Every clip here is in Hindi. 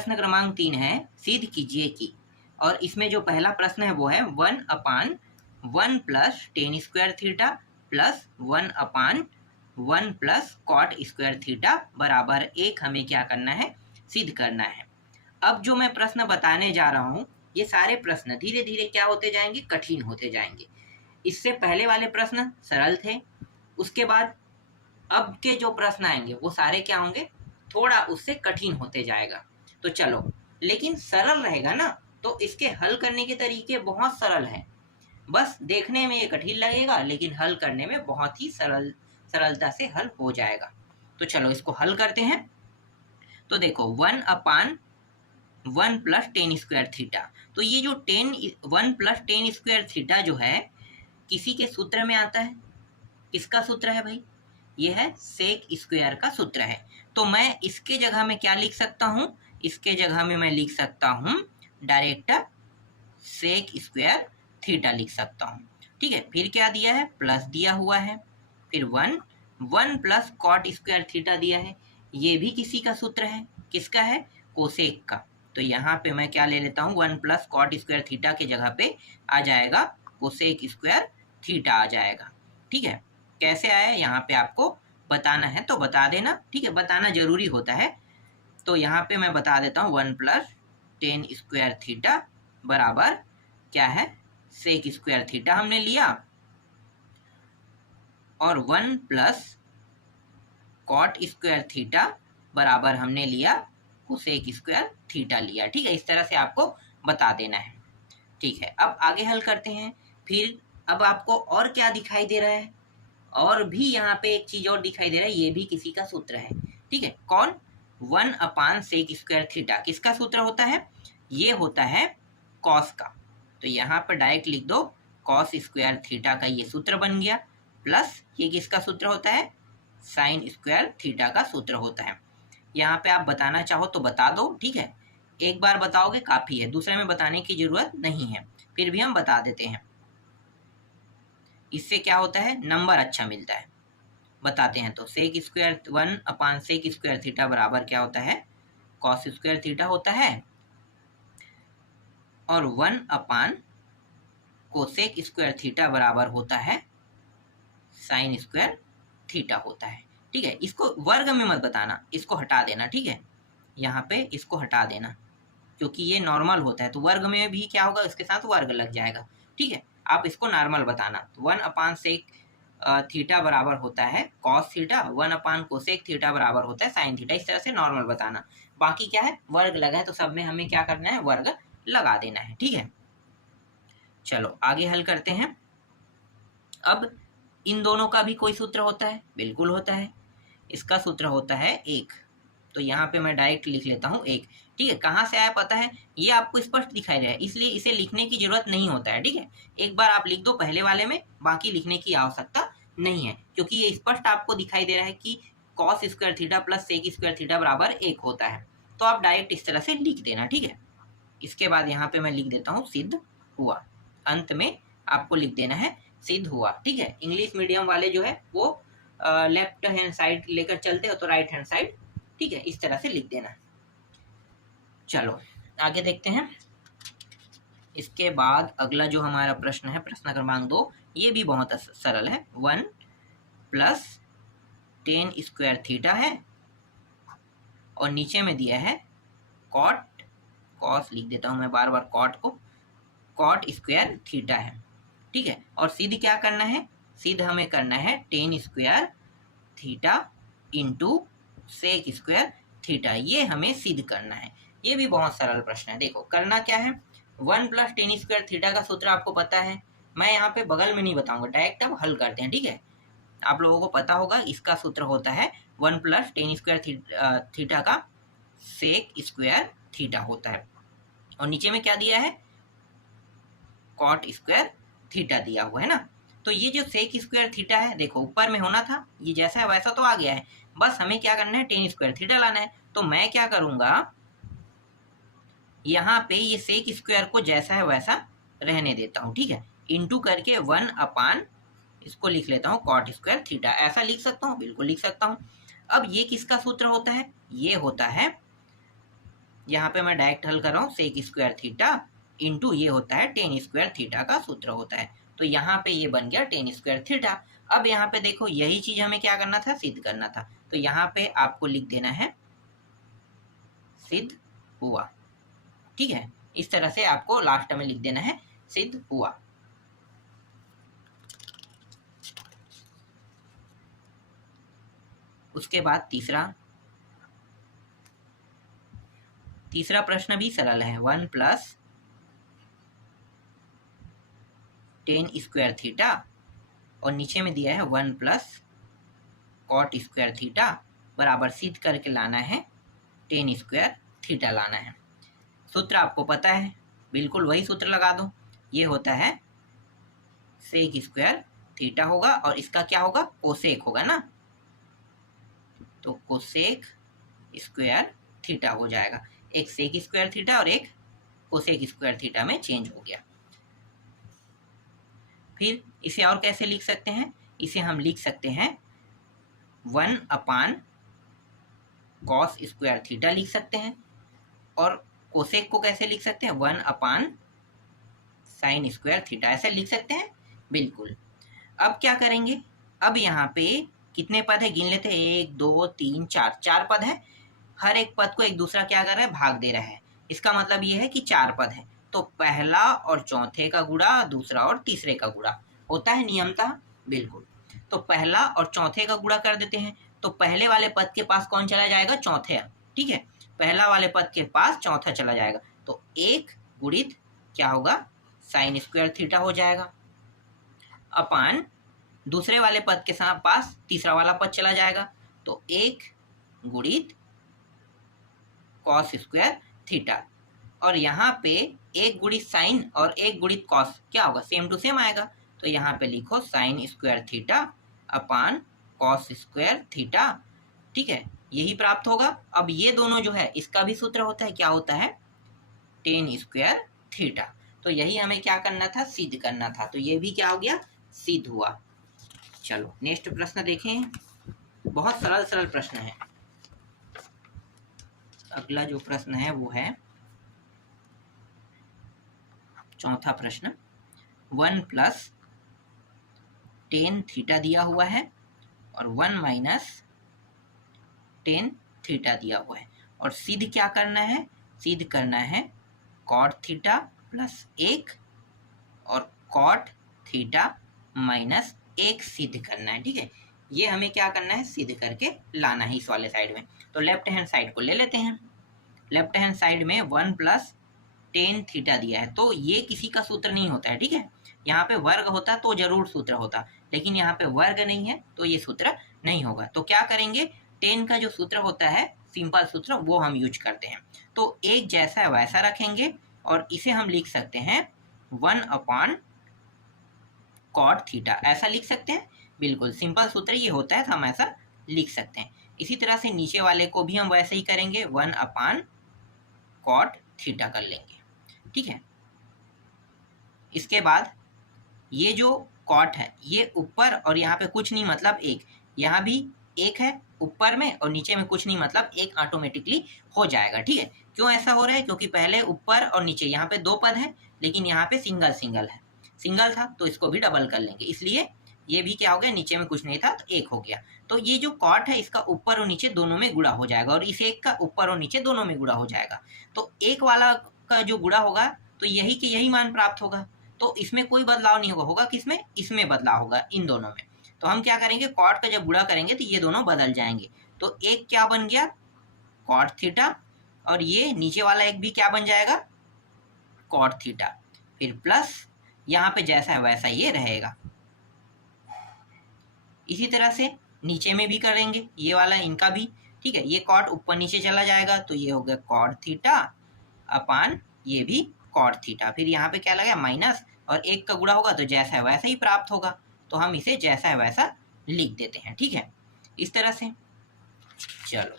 प्रश्न क्रमांक 3 है, सिद्ध कीजिए कि, और इसमें जो पहला प्रश्न है वो है 1/1 plus tan square theta plus 1/1 plus cot square theta बराबर 1 हमें क्या करना है, सिद्ध करना है। अब जो मैं प्रश्न बताने जा रहा हूँ, ये सारे प्रश्न धीरे धीरे क्या होते जाएंगे, कठिन होते जाएंगे। इससे पहले वाले प्रश्न सरल थे, उसके बाद अब के जो प्रश्न आएंगे वो सारे क्या होंगे, थोड़ा उससे कठिन होते जाएगा। तो चलो, लेकिन सरल रहेगा ना, तो इसके हल करने के तरीके बहुत सरल हैं। बस देखने में ये कठिन लगेगा, लेकिन हल करने में बहुत ही सरलता से हल हो जाएगा। तो चलो इसको हल करते हैं। तो देखो 1/1 प्लस टेन स्क्वायर थीटा, तो ये जो 1 प्लस टेन स्क्वायर थीटा जो है किसी के सूत्र में आता है। किसका सूत्र है भाई, ये है सेक स्क्वायर का सूत्र है। तो मैं इसके जगह में क्या लिख सकता हूँ, इसके जगह में मैं लिख सकता हूँ डायरेक्ट सेक स्क्वायर थीटा लिख सकता हूँ। ठीक है, फिर क्या दिया है, प्लस दिया हुआ है, फिर 1 प्लस कॉट स्क्वायर थीटा दिया है। ये भी किसी का सूत्र है, किसका है, कोसेक का। तो यहाँ पे मैं क्या ले लेता हूँ, 1 प्लस कॉट स्क्वायर थीटा के जगह पे आ जाएगा कोसेक स्क्वायर थीटा आ जाएगा। ठीक है, कैसे आया यहाँ पे आपको बताना है तो बता देना। ठीक है, बताना जरूरी होता है। तो यहाँ पे मैं बता देता हूँ 1 प्लस टेन स्क्वायर थीटा बराबर क्या है, सेक स्क्वायर थीटा हमने लिया, और 1 प्लस कॉट स्क्वायर थीटा बराबर हमने लिया कोसेक स्क्वायर थीटा लिया। ठीक है, इस तरह से आपको बता देना है। ठीक है, अब आगे हल करते हैं। फिर अब आपको और क्या दिखाई दे रहा है, और भी यहाँ पे एक चीज और दिखाई दे रहा है, ये भी किसी का सूत्र है। ठीक है, कौन, 1/सेक स्क्वायर थीटा किसका सूत्र होता है, ये होता है कॉस का। तो यहाँ पर डायरेक्ट लिख दो कॉस स्क्वायर थीटा का ये सूत्र बन गया, प्लस ये किसका सूत्र होता है, साइन स्क्वायर थीटा का सूत्र होता है। यहाँ पे आप बताना चाहो तो बता दो। ठीक है, एक बार बताओगे काफी है, दूसरे में बताने की जरूरत नहीं है, फिर भी हम बता देते हैं। इससे क्या होता है, नंबर अच्छा मिलता है। बताते हैं तो सेक स्क्वायर 1/सेक स्क्वायर थीटा बराबर क्या होता है, कॉस स्क्वायर थीटा होता है, और 1/कोसेक स्क्वायर थीटा बराबर होता है साइन स्क्वायर थीटा होता है। ठीक है, इसको वर्ग में मत बताना, इसको हटा देना। ठीक है, यहाँ पे इसको हटा देना, क्योंकि ये नॉर्मल होता है, तो वर्ग में भी क्या होगा, इसके साथ वर्ग लग जाएगा। ठीक है, आप इसको नॉर्मल बताना। तो 1/सेक थीटा बराबर होता है कॉस थीटा, 1/कोसेक थीटा बराबर होता है साइन थीटा, इस तरह से नॉर्मल बताना। बाकी क्या है, वर्ग लगा है तो सब में हमें क्या करना है, वर्ग लगा देना है। ठीक है, चलो आगे हल करते हैं। अब इन दोनों का भी कोई सूत्र होता है, बिल्कुल होता है। इसका सूत्र होता है 1, तो यहाँ पे मैं डायरेक्ट लिख लेता हूँ 1। ठीक है, कहाँ से आया पता है, ये आपको स्पष्ट दिखाई दे रहा है, इसलिए इसे लिखने की जरूरत नहीं होता है। ठीक है, एक बार आप लिख दो पहले वाले में, बाकी लिखने की आवश्यकता नहीं है, क्योंकि ये स्पष्ट आपको दिखाई दे रहा है कि cos square theta plus sec square theta बराबर 1 होता है। तो आप डायरेक्ट इस तरह से लिख देना। ठीक है, इसके बाद यहाँ पे मैं लिख देता हूँ सिद्ध हुआ, अंत में आपको लिख देना है सिद्ध हुआ। ठीक है, इंग्लिश मीडियम वाले जो है वो लेफ्ट हैंड साइड लेकर चलते हो तो राइट हैंड साइड। ठीक है, इस तरह से लिख देना। चलो आगे देखते हैं। इसके बाद अगला जो हमारा प्रश्न है, प्रश्न क्रमांक 2, ये भी बहुत सरल है। 1 प्लस टेन स्क्वायर थीटा है, और नीचे में दिया है कॉट, कॉस लिख देता हूँ मैं बार बार कॉट को, कॉट स्क्वायर थीटा है। ठीक है, और सिद्ध क्या करना है, सिद्ध हमें करना है tan square theta into sec square theta, ये हमें सिद्ध करना है। ये भी बहुत सरल प्रश्न है। देखो करना क्या है, 1 प्लस टेन स्क्वायर थीटा का सूत्र आपको पता है, मैं यहाँ पे बगल में नहीं बताऊंगा, डायरेक्ट अब हल करते हैं। ठीक है, आप लोगों को पता होगा इसका सूत्र होता है 1 प्लस टेन स्क्वायर थीटा का सेक स्क्वायर थीटा होता है, और नीचे में क्या दिया है, कॉट स्क्वायर थीटा दिया हुआ है ना। तो ये जो सेक स्क्वायर थीटा है, देखो ऊपर में होना था, ये जैसा है वैसा तो आ गया है, बस हमें क्या करना है, टेन स्क्वायर थीटा लाना है। तो मैं क्या करूंगा, यहाँ पे ये सेक स्क्वायर को जैसा है वैसा रहने देता हूँ। ठीक है, इंटू करके 1/, इसको लिख लेता हूँ कॉट स्क्वायर थीटा, ऐसा लिख सकता हूँ, बिल्कुल लिख सकता हूँ। अब ये किसका सूत्र होता है, ये होता है यहाँ पे मैं डायरेक्ट हल कर रहा हूँ, सेक स्क्वायर थीटा इंटू ये होता है टेन स्क्वायर थीटा का सूत्र होता है। तो यहाँ पे ये बन गया टेन स्क्वायर थीटा। अब यहाँ पे देखो यही चीज हमें क्या करना था, सिद्ध करना था। तो यहाँ पे आपको लिख देना है सिद्ध हुआ। ठीक है, इस तरह से आपको लास्ट में लिख देना है सिद्ध हुआ। उसके बाद तीसरा प्रश्न भी सरल है। 1 प्लस टेन स्क्वायर थीटा और नीचे में दिया है 1 प्लस कॉट स्क्वायर थीटा बराबर सिद्ध करके लाना है टेन स्क्वायर थीटा लाना है। सूत्र आपको पता है, बिल्कुल वही सूत्र लगा दो। ये होता है सेक स्क्वायर थीटा होगा और इसका क्या होगा, कोसेक होगा ना, तो कोसेक स्क्वायर थीटा हो जाएगा। एक सेक स्क्वायर थीटा और एक कोसेक स्क्वायर थीटा में चेंज हो गया। फिर इसे और कैसे लिख सकते हैं, इसे हम लिख सकते हैं 1 अपान कॉस स्क्वायर थीटा लिख सकते हैं। और कोसेक को कैसे लिख सकते हैं, 1 अपान साइन स्क्वायर थीटा, ऐसे लिख सकते हैं बिल्कुल। अब क्या करेंगे, अब यहाँ पे कितने पद है गिन लेते हैं, 1 2 3 4, 4 पद है। हर एक पद को एक दूसरा क्या कर रहा है, भाग दे रहा है। इसका मतलब ये है कि 4 पद है, तो पहला और चौथे का गुणा, दूसरा और तीसरे का गुणा होता है नियमतः, बिल्कुल। तो पहला और चौथे का गुणा कर देते हैं, तो पहले वाले पद के पास कौन चला जाएगा, चौथे। ठीक है, पहला वाले पद के पास चौथा चला जाएगा, तो 1 गुणित क्या होगा, साइन स्क्वायर थीटा हो जाएगा, अपान दूसरे वाले पद के साथ पास तीसरा वाला पद चला जाएगा, तो 1 गुणित कॉस स्क्वायर थीटा। और यहाँ पे 1 गुणित साइन और 1 गुणित कॉस क्या होगा, सेम टू सेम आएगा। तो यहाँ पे लिखो sine square theta upon cos square theta. ठीक है, यही प्राप्त होगा। अब ये दोनों जो है इसका भी सूत्र होता है, क्या होता है, टेन स्क्वायर थीटा। तो यही हमें क्या करना था, सिद्ध करना था। तो ये भी क्या हो गया, सिद्ध हुआ। चलो नेक्स्ट प्रश्न देखें, बहुत सरल सरल प्रश्न है। अगला जो प्रश्न है वो है चौथा प्रश्न। 1 प्लस टेन थीटा दिया हुआ है और 1 माइनस टेन थीटा दिया हुआ है, और सिद्ध क्या करना है, सिद्ध करना है कॉट थीटा प्लस 1 और कॉट थीटा माइनस 1 सिद्ध करना है। ठीक है, ये हमें क्या करना है, सिद्ध करके लाना है इस वाले साइड में। तो लेफ्ट हैंड साइड को ले लेते हैं। लेफ्ट हैंड साइड में 1 प्लस टेन थीटा दिया है, तो ये किसी का सूत्र नहीं होता है। ठीक है, यहाँ पे वर्ग होता तो जरूर सूत्र होता, लेकिन यहाँ पे वर्ग नहीं है तो ये सूत्र नहीं होगा। तो क्या करेंगे, टेन का जो सूत्र होता है सिंपल सूत्र, वो हम यूज करते हैं। तो एक जैसा वैसा रखेंगे और इसे हम लिख सकते हैं 1 अपान कॉट थीटा, ऐसा लिख सकते हैं। बिल्कुल सिंपल सूत्र ये होता है, तो हम ऐसा लिख सकते हैं। इसी तरह से नीचे वाले को भी हम वैसे ही करेंगे, 1 अपान कॉट थीटा कर लेंगे। ठीक है, इसके बाद ये जो कॉट है ये ऊपर और यहाँ पे कुछ नहीं मतलब 1, यहाँ भी 1 है ऊपर में और नीचे में कुछ नहीं मतलब 1 ऑटोमेटिकली हो जाएगा। ठीक है, क्यों ऐसा हो रहा है, क्योंकि पहले ऊपर और नीचे यहाँ पे 2 पद है, लेकिन यहाँ पे सिंगल सिंगल है, सिंगल था तो इसको भी डबल कर लेंगे, इसलिए ये भी क्या हो गया, नीचे में कुछ नहीं था तो 1 हो गया। तो ये जो कॉट है इसका ऊपर और नीचे दोनों में गुणा हो जाएगा और इस 1 का ऊपर और नीचे दोनों में गुणा हो जाएगा। तो 1 वाला का जो गुणा होगा तो यही के यही मान प्राप्त होगा, तो इसमें कोई बदलाव नहीं होगा किसमें, इसमें बदलाव होगा, इन दोनों में। तो हम क्या करेंगे, कॉट का जब गुणा करेंगे तो ये दोनों बदल जाएंगे। तो 1 क्या बन गया, कॉट थीटा, और ये नीचे वाला 1 भी क्या बन जाएगा, कॉट थीटा। फिर प्लस यहाँ पे जैसा है वैसा ये रहेगा। इसी तरह से नीचे में भी करेंगे, ये वाला इनका भी। ठीक है, ये कॉट ऊपर नीचे चला जाएगा तो ये हो गया कॉट थीटा अपान ये भी कॉट थीटा। फिर यहाँ पे क्या लगा, माइनस, और 1 का गुणा होगा तो जैसा है वैसा ही प्राप्त होगा, तो हम इसे जैसा है वैसा लिख देते हैं। ठीक है, इस तरह से। चलो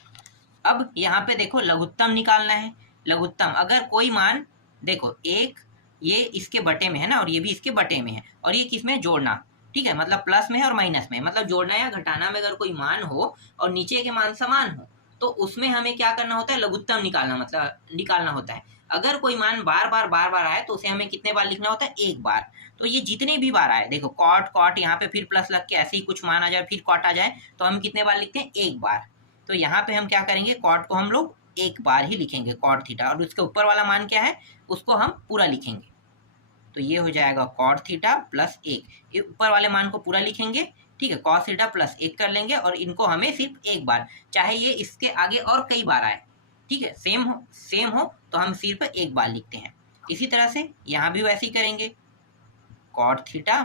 अब यहाँ पे देखो लघुत्तम निकालना है। लघुत्तम अगर कोई मान, देखो 1 ये इसके बटे में है ना और ये भी इसके बटे में है, और ये किस में, जोड़ना। ठीक है, मतलब प्लस में है और माइनस में, मतलब जोड़ना या घटाना में अगर कोई मान हो और नीचे के मान समान हो तो उसमें हमें क्या करना होता है, लघुत्तम निकालना, मतलब निकालना होता है। अगर कोई मान बार बार आए तो उसे हमें कितने बार लिखना होता है, एक बार। तो ये जितने भी बार आए, देखो कॉट कॉट यहाँ पे फिर प्लस लग के ऐसे ही कुछ मान आ जाए, फिर कॉट आ जाए, तो हम कितने बार लिखते हैं, एक बार। तो यहाँ पे हम क्या करेंगे, कॉट को हम लोग एक बार ही लिखेंगे, कॉट थीटा, और उसके ऊपर वाला मान क्या है उसको हम पूरा लिखेंगे। तो ये हो जाएगा कॉट थीटा प्लस एक, ये ऊपर वाले मान को पूरा लिखेंगे, ठीक है, कॉस थीटा प्लस एक कर लेंगे, और इनको हमें सिर्फ एक बार, चाहे ये इसके आगे और कई बार आए, ठीक है, सेम हो तो हम सिर्फ एक बार लिखते हैं। इसी तरह से यहाँ भी वैसे ही करेंगे, कॉट थीटा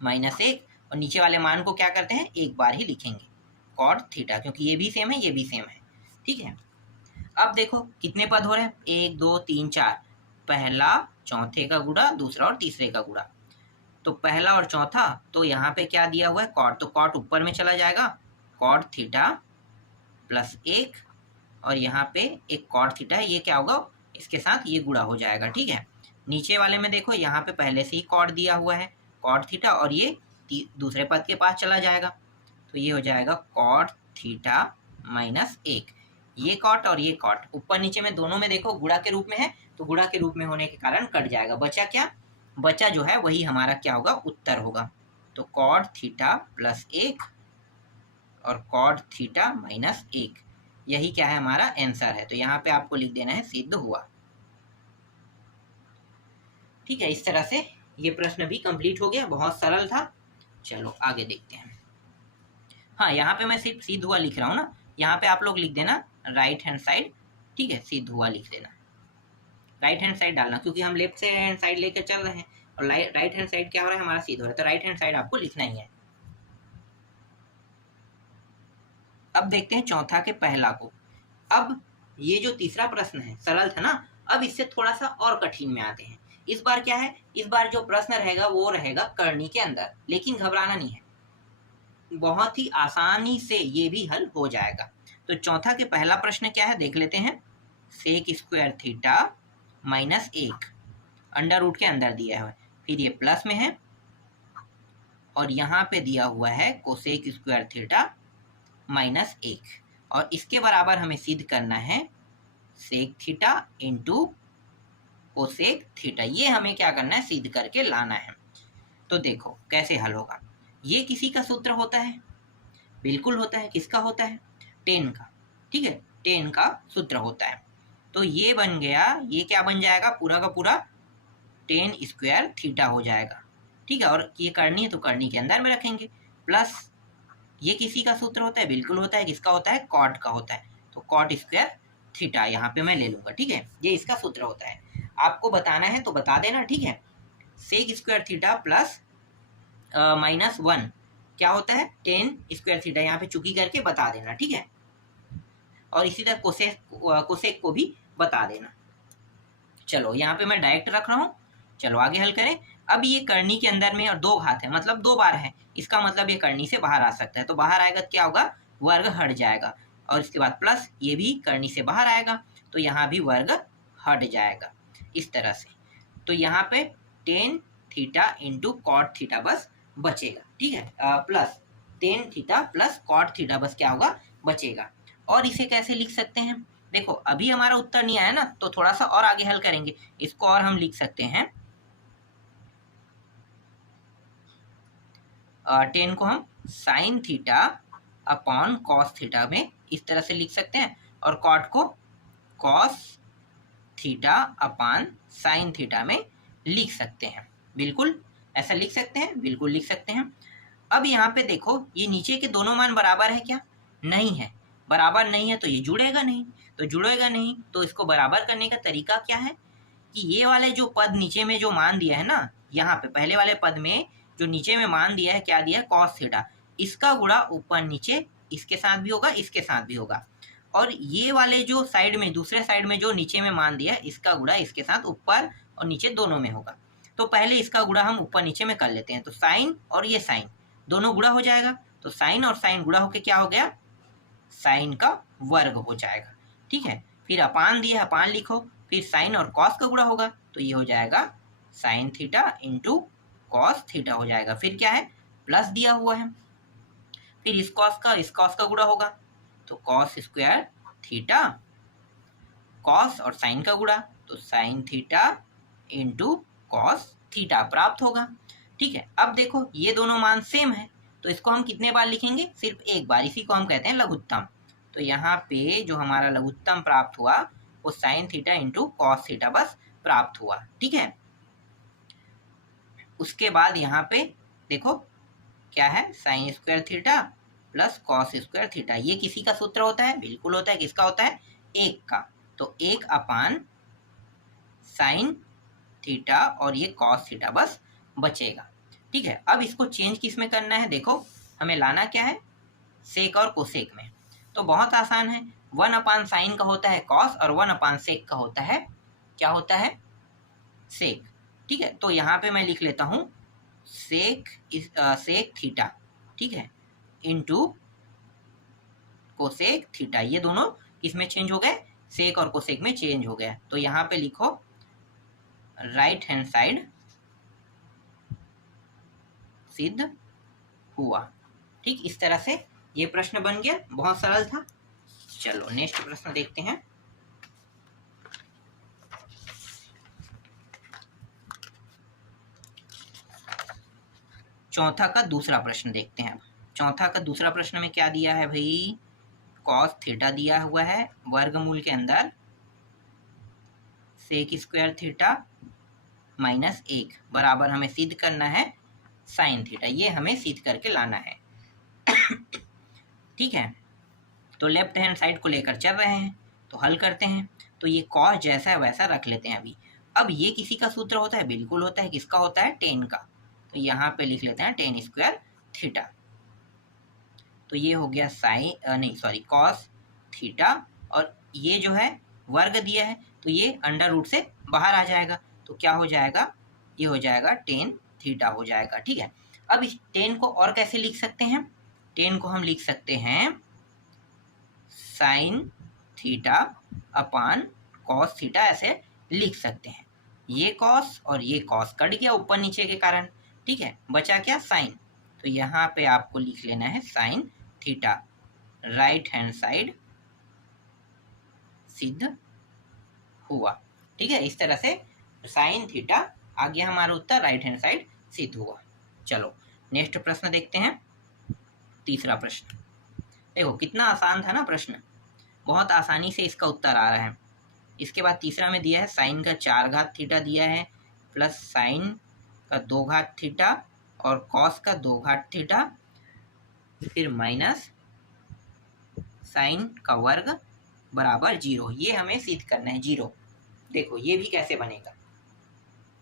माइनस एक, और नीचे वाले मान को क्या करते हैं, एक बार ही लिखेंगे, कॉट थीटा, क्योंकि ये भी सेम है ये भी सेम है, ठीक है। अब देखो कितने पद हो रहे हैं, 1 2 3 4, पहला चौथे का गुणा, दूसरा और तीसरे का गुणा। तो पहला और चौथा, तो यहाँ पे क्या दिया हुआ है, कॉट, तो कॉट ऊपर में चला जाएगा, कॉट थीटा प्लस एक, और यहाँ पे एक कॉट थीटा है, ये क्या होगा, इसके साथ ये गुणा हो जाएगा, ठीक है। नीचे वाले में देखो यहाँ पे पहले से ही कॉट दिया हुआ है, कॉट थीटा, और ये दूसरे पद के पास चला जाएगा, तो ये हो जाएगा कॉट थीटा माइनस एक, ये कॉट और ये कॉट ऊपर नीचे में दोनों में देखो गुणा के रूप में है, तो गुणा के रूप में होने के कारण कट जाएगा, बचा क्या, बचा जो है वही हमारा क्या होगा, उत्तर होगा। तो कॉट थीटा प्लस एक और कॉट थीटा माइनस एक, यही क्या है, हमारा आंसर है। तो यहाँ पे आपको लिख देना है सिद्ध हुआ, ठीक है। इस तरह से ये प्रश्न भी कंप्लीट हो गया, बहुत सरल था। चलो आगे देखते हैं। हाँ, यहाँ पे मैं सिर्फ सिद्ध हुआ लिख रहा हूँ ना, यहाँ पे आप लोग लिख देना राइट हैंड साइड, ठीक है, सिद्ध हुआ लिख देना, राइट हैंड साइड डालना, क्योंकि हम लेफ्ट से हैंड साइड लेकर चल रहे हैं, और राइट हैंड साइड क्या हो रहा है, हमारा सिद्ध हो रहा है, तो राइट हैंड साइड आपको लिखना ही है। अब देखते हैं चौथा के पहला को। अब ये जो तीसरा प्रश्न है सरल था ना, अब इससे थोड़ा सा और कठिन में आते हैं। इस बार क्या है, इस बार जो प्रश्न रहेगा वो रहेगा करनी के अंदर, लेकिन घबराना नहीं है, बहुत ही आसानी से ये भी हल हो जाएगा। तो चौथा के पहला प्रश्न क्या है देख लेते हैं, सेक स्क्वायर थीटा माइनस एक, अंडर रूट के अंदर दिया है, फिर ये प्लस में है, और यहाँ पे दिया हुआ है कोसेक स्क्वायर थीटा माइनस एक, और इसके बराबर हमें सिद्ध करना है sec theta into cosec theta, ये हमें क्या करना है, सिद्ध करके लाना है। तो देखो कैसे हल होगा, ये किसी का सूत्र होता है, बिल्कुल होता है, किसका होता है, टेन का, ठीक है, टेन का सूत्र होता है। तो ये बन गया, ये क्या बन जाएगा, पूरा का पूरा टेन स्क्वायर थीटा हो जाएगा, ठीक है, और ये करनी है तो करनी के अंदर में रखेंगे, प्लस ये किसी का सूत्र होता है, बिल्कुल होता है, किसका होता है, कॉट का होता है, तो कॉट स्क्वायर थीटा यहाँ पे मैं ले लूंगा, ठीक है, ये इसका सूत्र होता है। आपको बताना है तो बता देना, ठीक है। Sec square theta plus minus one क्या होता है, टेन स्क्वायर थीटा, यहाँ पे चुकी करके बता देना, ठीक है, और इसी तरह कोसेक को भी बता देना। चलो यहाँ पे मैं डायरेक्ट रख रहा हूँ, चलो आगे हल करें। अब ये करनी के अंदर में और दो घात है, मतलब दो बार है, इसका मतलब ये करनी से बाहर आ सकता है, तो बाहर आएगा तो क्या होगा, वर्ग हट जाएगा, और इसके बाद प्लस ये भी करनी से बाहर आएगा, तो यहाँ भी वर्ग हट जाएगा, इस तरह से। तो यहाँ पे tan theta into cot theta बस बचेगा, ठीक है, plus tan theta plus cot theta बस क्या होगा, बचेगा। और इसे कैसे लिख सकते हैं, देखो अभी हमारा उत्तर नहीं आया ना, तो थोड़ा सा और आगे हल करेंगे इसको, और हम लिख सकते हैं टेन को हम sine theta upon cos theta में इस तरह से लिख सकते हैं, और कॉट को cos theta upon sine theta में लिख सकते हैं, बिल्कुल ऐसा लिख सकते हैं, बिल्कुल लिख सकते हैं। अब यहाँ पे देखो ये नीचे के दोनों मान बराबर है क्या, नहीं है, बराबर नहीं है, तो ये जुड़ेगा नहीं, तो जुड़ेगा नहीं, तो इसको बराबर करने का तरीका क्या है कि ये वाले जो पद नीचे में जो मान दिया है ना, यहाँ पे पहले वाले पद में जो नीचे में मान दिया है, क्या दिया है, कॉस थीटा, इसका गुणा ऊपर नीचे इसके साथ भी होगा, इसके साथ भी होगा, और ये वाले जो साइड में दूसरे साइड में जो नीचे में मान दिया है, इसका गुणा इसके साथ ऊपर और नीचे दोनों में होगा। तो पहले इसका गुणा हम ऊपर नीचे में कर लेते हैं, तो साइन और ये साइन दोनों गुणा हो जाएगा, तो साइन और साइन गुणा होके क्या हो गया, साइन का वर्ग हो जाएगा, ठीक है। फिर अपान दिया, अपान लिखो, फिर साइन और कॉस का गुणा होगा, तो ये हो जाएगा sine theta into cos theta हो जाएगा। फिर क्या है, प्लस दिया हुआ है, फिर इस कॉस का गुणा होगा, तो कॉस स्क्वायर थीटा, कॉस और साइन का गुणा तो sine theta into cos theta प्राप्त होगा। ठीक है, अब देखो ये दोनों मान सेम है, तो इसको हम कितने बार लिखेंगे? सिर्फ एक बार। इसी को हम कहते हैं लघुत्तम। तो यहाँ पे जो हमारा लघुत्तम प्राप्त हुआ वो sine theta into cos theta बस प्राप्त हुआ। ठीक है, उसके बाद यहाँ पे देखो क्या है, sine square theta plus cos square theta. ये किसी का सूत्र होता है? बिल्कुल होता है। किसका होता है? एक का। तो एक अपान साइन थीटा और ये कॉस थीटा बस बचेगा। ठीक है, अब इसको चेंज किस में करना है? देखो हमें लाना क्या है? सेक और कोसेक में। तो बहुत आसान है, 1 अपान साइन का होता है कॉस और 1 अपान सेक का होता है, क्या होता है? सेक। ठीक है, तो यहाँ पे मैं लिख लेता हूँ सेक थीटा, ठीक है, इंटू कोसेक थीटा। ये दोनों किस में चेंज हो गए? सेक और कोसेक में चेंज हो गया। तो यहाँ पे लिखो राइट हैंड साइड सिद्ध हुआ। ठीक, इस तरह से ये प्रश्न बन गया। बहुत सरल था। चलो नेक्स्ट प्रश्न देखते हैं। चौथा का दूसरा प्रश्न देखते हैं। चौथा का दूसरा प्रश्न में क्या दिया है भाई? कॉस थीटा दिया हुआ है वर्गमूल के अंदर सेक स्क्वायर थीटा माइनस 1 बराबर हमें सिद्ध करना है साइन थीटा। ये हमें सिद्ध करके लाना है। ठीक है, तो लेफ्ट हैंड साइड को लेकर चल रहे हैं, तो हल करते हैं। तो ये कॉस जैसा है वैसा रख लेते हैं अभी। अब ये किसी का सूत्र होता है? बिल्कुल होता है। किसका होता है? टेन का। तो यहाँ पे लिख लेते हैं टेन स्क्वायर थीटा। तो ये हो गया कॉस थीटा, और ये जो है वर्ग दिया है तो ये अंडर रूट से बाहर आ जाएगा। तो क्या हो जाएगा? ये हो जाएगा टेन थीटा हो जाएगा। ठीक है, अब इस टेन को और कैसे लिख सकते हैं? टेन को हम लिख सकते हैं sine theta upon cos theta, ऐसे लिख सकते हैं। ये कॉस और ये कॉस कट गया ऊपर नीचे के कारण। ठीक है, बचा क्या? साइन। तो यहाँ पे आपको लिख लेना है sine theta, right hand side सिद्ध हुआ। ठीक है, इस तरह से साइन थीटा आ गया हमारा उत्तर, राइट हैंड साइड सिद्ध हुआ। चलो नेक्स्ट प्रश्न देखते हैं। तीसरा प्रश्न देखो कितना आसान था ना प्रश्न, बहुत आसानी से इसका उत्तर आ रहा है। इसके बाद तीसरा में दिया है साइन का 4 घात थीटा दिया है प्लस साइन का 2 घात थीटा और कॉस का 2 घात थीटा, फिर माइनस साइन का वर्ग बराबर 0। ये हमें सिद्ध करना है 0। देखो ये भी कैसे बनेगा?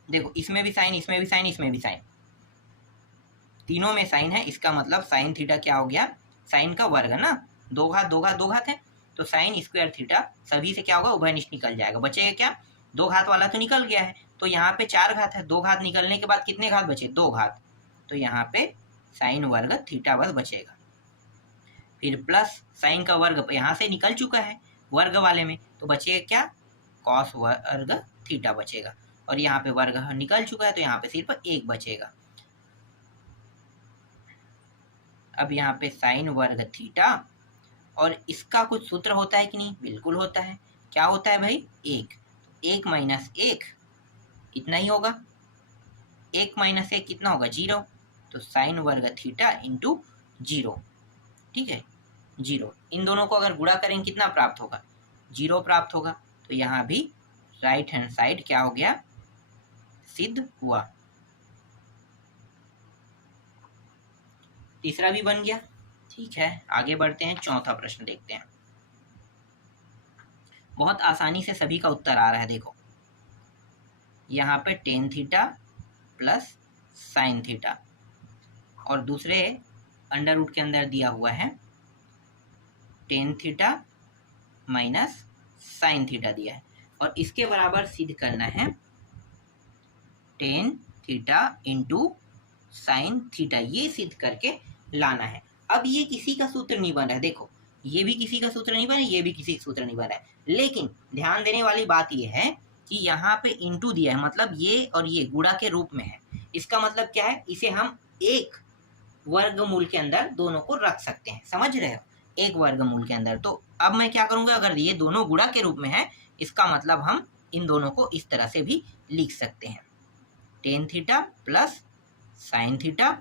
देखो इसमें भी साइन, इसमें भी साइन, इसमें भी साइन, तीनों में साइन है। इसका मतलब साइन थीटा क्या हो गया? साइन का वर्ग ना, 2 घात 2 घात 2 घात है, तो साइन स्क्वायर थीटा सभी से क्या होगा? उभयनिष्ठ निकल जाएगा। बचेगा क्या? 2 घात वाला तो निकल गया है, तो यहाँ पे 4 घात है। 2 घात निकलने के बाद कितने घात बचे? 2 घात। तो यहाँ पे साइन वर्ग थीटा बस बचेगा। फिर प्लस साइन का वर्ग यहाँ से निकल चुका है वर्ग वाले में, तो बचेगा क्या? कॉस वर्ग थीटा बचेगा। और यहाँ पे वर्ग निकल चुका है तो यहाँ पे सिर्फ 1 बचेगा। अब यहाँ पे साइन वर्ग थीटा, और इसका कुछ सूत्र होता है कि नहीं? बिल्कुल होता है। क्या होता है भाई? 1 माइनस 1 इतना ही होगा। 1 माइनस 1 कितना होगा? 0। तो साइन वर्ग थीटा इंटू 0। ठीक है, 0। इन दोनों को अगर गुणा करेंगे कितना प्राप्त होगा? 0 प्राप्त होगा। तो यहाँ भी राइट हैंड साइड क्या हो गया? सिद्ध हुआ। तीसरा भी बन गया। ठीक है, आगे बढ़ते हैं। चौथा प्रश्न देखते हैं। बहुत आसानी से सभी का उत्तर आ रहा है। देखो यहाँ पे tan theta plus sine theta, और दूसरे अंडर रूट के अंदर दिया हुआ है tan theta minus sine theta दिया है, और इसके बराबर सिद्ध करना है ten theta into sine theta. ये सिद्ध करके लाना है। अब ये किसी का सूत्र नहीं बन रहा है। देखो ये भी किसी का सूत्र नहीं बना, ये भी किसी का सूत्र नहीं बन रहा है। लेकिन ध्यान देने वाली बात ये है कि यहाँ पे इंटू दिया है, मतलब ये और ये गुणा के रूप में है। इसका मतलब क्या है? इसे हम एक वर्गमूल के अंदर दोनों को रख सकते हैं। समझ रहे हो? एक वर्गमूल के अंदर। तो अब मैं क्या करूँगा, अगर ये दोनों गुणा के रूप में है, इसका मतलब हम इन दोनों को इस तरह से भी लिख सकते हैं, ten theta plus sine theta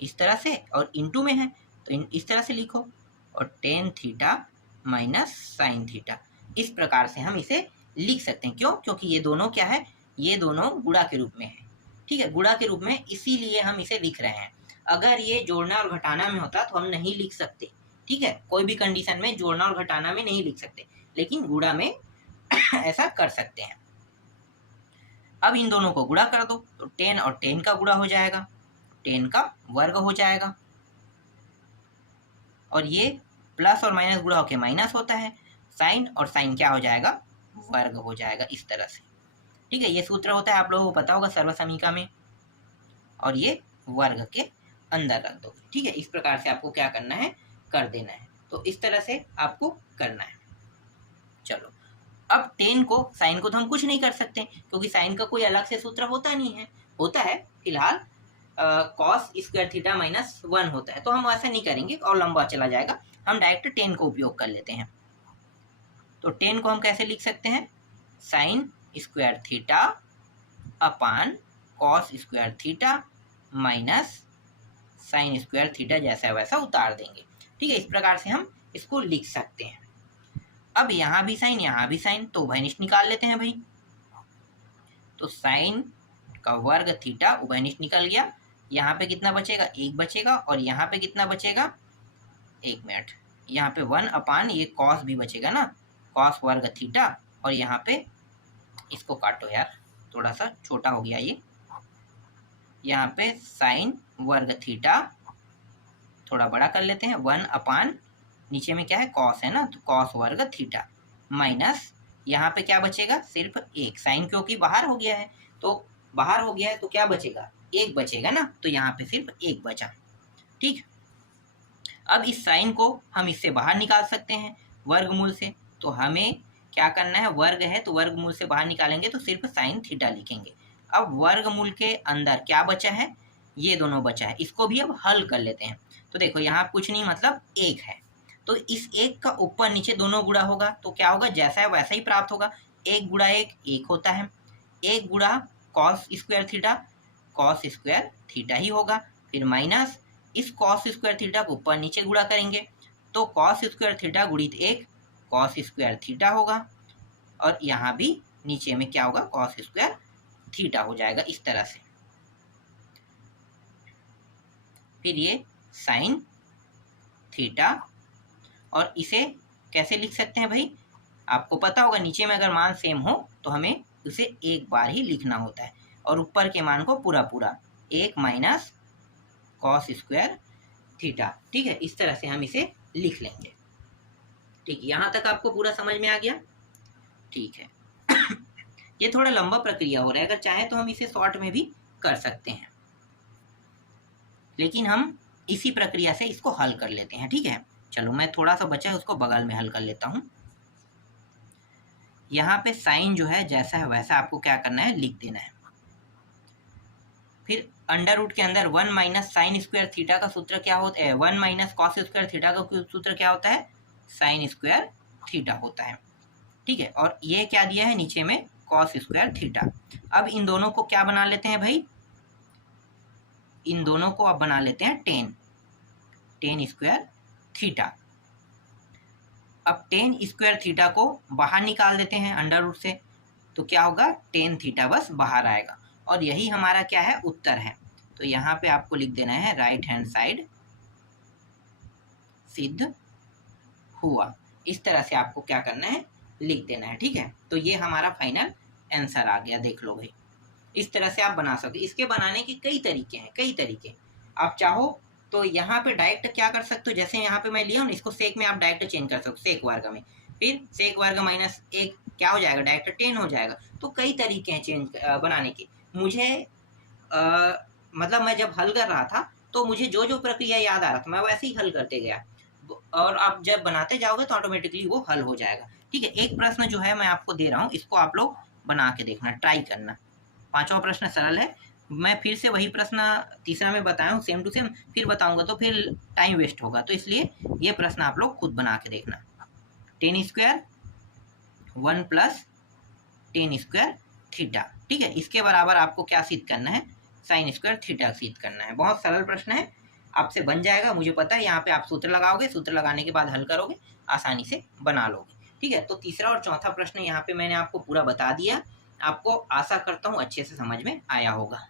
इस तरह से, और इनटू में है तो इस तरह से लिखो, और tan theta minus sine theta. इस प्रकार से हम इसे लिख सकते हैं। क्यों? क्योंकि ये दोनों क्या है, ये दोनों गुणा के रूप में है। ठीक है, गुणा के रूप में, इसीलिए हम इसे लिख रहे हैं। अगर ये जोड़ना और घटाना में होता तो हम नहीं लिख सकते। ठीक है, कोई भी कंडीशन में जोड़ना और घटाना में नहीं लिख सकते, लेकिन गुणा में ऐसा कर सकते हैं। अब इन दोनों को गुणा कर दो तो 10 और 10 का गुणा हो जाएगा, 10 का वर्ग हो जाएगा, और ये प्लस और माइनस गुणा होके माइनस होता है, साइन और साइन क्या हो जाएगा, वर्ग हो जाएगा, इस तरह से। ठीक है, ये सूत्र होता है, आप लोगों को पता होगा सर्वसमीका में, और ये वर्ग के अंदर रख दो। ठीक है, इस प्रकार से आपको क्या करना है, कर देना है। तो इस तरह से आपको करना है। चलो, अब 10 को, साइन को तो हम कुछ नहीं कर सकते, क्योंकि साइन का कोई अलग से सूत्र होता नहीं है, होता है फिलहाल कॉस स्क्वायर थीटा माइनस 1 होता है, तो हम ऐसा नहीं करेंगे और लंबा चला जाएगा, हम डायरेक्ट 10 को उपयोग कर लेते हैं। तो 10 को हम कैसे लिख सकते हैं, sine square theta upon cos square theta minus sine square theta, जैसा वैसा उतार देंगे। ठीक है, इस प्रकार से हम इसको लिख सकते हैं। अब यहाँ भी साइन, यहाँ भी साइन, तो उभयनिष्ठ निकाल लेते हैं भाई। तो साइन का वर्ग थीटा उभयनिष्ठ निकल गया, यहाँ पे कितना बचेगा, 1 बचेगा, और यहाँ पे कितना बचेगा, 1 मिनट, यहाँ पे 1 अपान ये कॉस भी बचेगा ना, कॉस वर्ग थीटा, और यहाँ पे इसको काटो यार, थोड़ा सा छोटा हो गया ये, यहाँ पे साइन वर्ग थीटा थोड़ा बड़ा कर लेते हैं, 1 अपान नीचे में क्या है, कॉस है ना, तो कॉस वर्ग थीटा माइनस यहाँ पे क्या बचेगा, सिर्फ 1, साइन क्योंकि बाहर हो गया है, तो बाहर हो गया है तो क्या बचेगा, 1 बचेगा ना, तो यहाँ पे सिर्फ 1 बचा। ठीक, अब इस साइन को हम इससे बाहर निकाल सकते हैं वर्गमूल से, तो हमें क्या करना है, वर्ग है तो वर्गमूल से बाहर निकालेंगे तो सिर्फ साइन थीटा लिखेंगे। अब वर्गमूल के अंदर क्या बचा है, ये दोनों बचा है, इसको भी अब हल कर लेते हैं। तो देखो यहाँ कुछ नहीं, मतलब 1 है, तो इस 1 का ऊपर नीचे दोनों गुणा होगा, तो क्या होगा, जैसा है वैसा ही प्राप्त होगा, 1 गुणा 1 1 होता है, 1 गुणा cos square theta cos square theta ही होगा, फिर माइनस इस कॉस स्क्वायर थीटा को ऊपर नीचे गुणा करेंगे, तो कॉस स्क्वायर थीटा गुणित 1 कॉस स्क्वायर थीटा होगा, और यहाँ भी नीचे में क्या होगा, कॉस स्क्वायर थीटा हो जाएगा, इस तरह से। फिर ये साइन थीटा, और इसे कैसे लिख सकते हैं भाई, आपको पता होगा नीचे में अगर मान सेम हो तो हमें उसे एक बार ही लिखना होता है, और ऊपर के मान को पूरा पूरा 1 माइनस कॉस स्क्वायर थीटा। ठीक है, इस तरह से हम इसे लिख लेंगे। ठीक, यहाँ तक आपको पूरा समझ में आ गया। ठीक है ये थोड़ा लंबा प्रक्रिया हो रहा है, अगर चाहे तो हम इसे शॉर्ट में भी कर सकते हैं, लेकिन हम इसी प्रक्रिया से इसको हल कर लेते हैं। ठीक है, चलो मैं थोड़ा सा बचा है उसको बगल में हल कर लेता हूँ। यहाँ पे साइन जो है जैसा है वैसा आपको क्या करना है, लिख देना है। फिर अंडर रूट के अंदर 1 माइनस साइन स्क्वायर थीटा का सूत्र क्या होता है, 1 माइनस कॉस स्क्वायर थीटा का सूत्र क्या होता है, साइन स्क्वायर थीटा होता है। ठीक है, और ये क्या दिया है नीचे में, कॉस स्क्वायर थीटा। अब इन दोनों को क्या बना लेते हैं भाई, इन दोनों को अब बना लेते हैं 10 स्क्वायर थीटा। अब 10 स्क्वायर थीटा को बाहर निकाल देते हैं अंडर रूट से, तो क्या होगा, 10 थीटा बस बाहर आएगा, और यही हमारा क्या है, उत्तर है। तो यहाँ पे आपको लिख देना है राइट हैंड साइड सिद्ध हुआ, इस तरह से आपको क्या करना है, लिख देना है। ठीक है, तो ये हमारा फाइनल आंसर आ गया, देख लो भाई। इस तरह से आप बना सकते, इसके बनाने के कई तरीके हैं, कई तरीके। आप चाहो तो यहाँ पे डायरेक्ट क्या कर सकते हो, जैसे यहाँ पे मैं लिया हूँ इसको सेक में, आप डायरेक्ट चेंज कर सकते हो सेक वर्ग में, फिर सेक वर्ग माइनस 1 क्या हो जाएगा, डायरेक्ट 10 हो जाएगा। तो कई तरीके हैं चेंज बनाने के। मुझे मतलब मैं जब हल कर रहा था तो मुझे जो जो प्रक्रिया याद आ रहा था मैं वैसे ही हल करते गया, और आप जब बनाते जाओगे तो ऑटोमेटिकली वो हल हो जाएगा। ठीक है, एक प्रश्न जो है मैं आपको दे रहा हूँ, इसको आप लोग बना के देखना, ट्राई करना। 5वां प्रश्न सरल है, मैं फिर से वही प्रश्न तीसरा में बताया हूँ सेम टू सेम, फिर बताऊंगा तो फिर टाइम वेस्ट होगा, तो इसलिए ये प्रश्न आप लोग खुद बना के देखना। 10 स्क्वायर 1 प्लस 10 स्क्वायर थीटा, ठीक है, इसके बराबर आपको क्या सिद्ध करना है, साइन स्क्वायर थीटा सिद्ध करना है। बहुत सरल प्रश्न है, आपसे बन जाएगा मुझे पता है। यहाँ पे आप सूत्र लगाओगे, सूत्र लगाने के बाद हल करोगे, आसानी से बना लोगे, ठीक है। तो तीसरा और चौथा प्रश्न यहाँ पे मैंने आपको पूरा बता दिया, आपको आशा करता हूँ अच्छे से समझ में आया होगा।